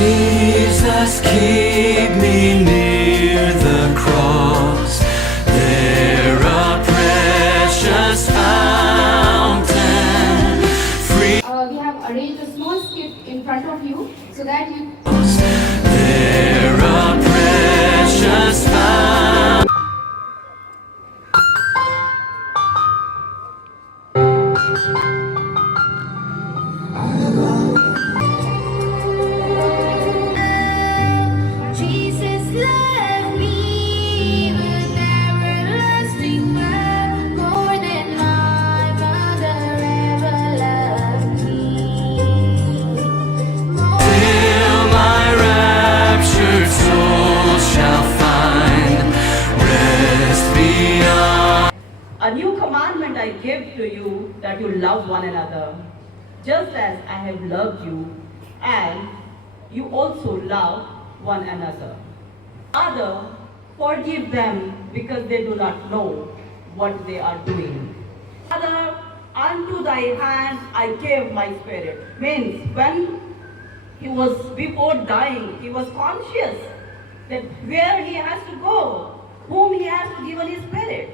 Jesus, keep me near the cross. There a precious fountain, free. We have arranged a small skit in front of you so that you There a precious fountain. Jesus loved me with everlasting love, more than my mother ever loved me. Till my raptured soul shall find rest beyond. A new commandment I give to you, that you love one another, just as I have loved you, and you also love one another. Father, forgive them because they do not know what they are doing. Father, unto thy hand I gave my spirit. Means when he was before dying, he was conscious that where he has to go, whom he has to give his spirit.